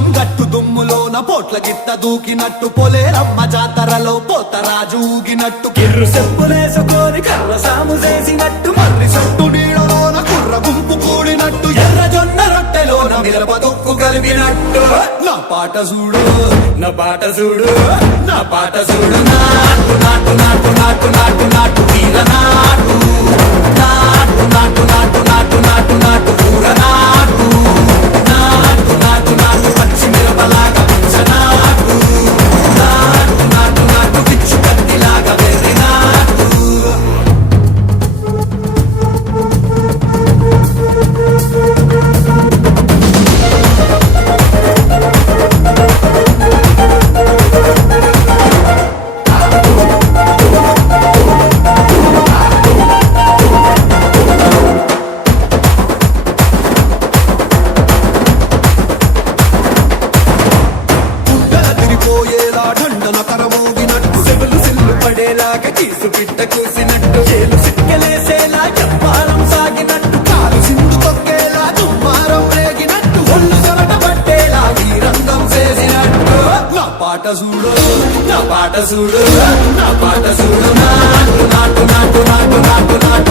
లింగం గట్టు దుమ్ములోన పోట్ల గిట్ట దూకినట్టు పొలేరమ్మ జాతరలో పోతరాజు ఊగినట్టు కిర్రు చెప్పులేసుకొని కర్ర సాము చేసినట్టు మర్రి చుట్టు నీడలోన కుర్ర గుంపు కూడినట్టు ఎర్ర జొన్న రొట్టెలోన మిరప దొక్కు కలిపినట్టు నా పాట చూడు నా పాట చూడు నా పాట చూడు నాటు నాటు నాటు నాటు నాటు నాటు వీర నాటు నాటు నాటు నాటు నాటు నాటు నాటు కూర నాటు నాటు నాటు నాటు పచ్చి మిరపలాగా పిచ్చ నాటు నాటు నాటు నాటు పిచ్చు కత్తిలాగా వెర్రి నాటు పోయేలా ఢండన కరమోగినట్టు సెవులు సిల్లు పడేలాగా కీసు పిట్ట కూసినట్టు చేలు సిక్కలేసేలా చెప్పారం సాగినట్టు కాలు సింధు తొక్కేలా దుమ్మారం రేగినట్టు ఒళ్ళు చెమట పట్టేలా ఈ రంగం చేసినట్టు నా పాట చూడు నా పాట చూడు నా పాట చూడు నాటు నాటు నాటు నాటు నాటు నాటు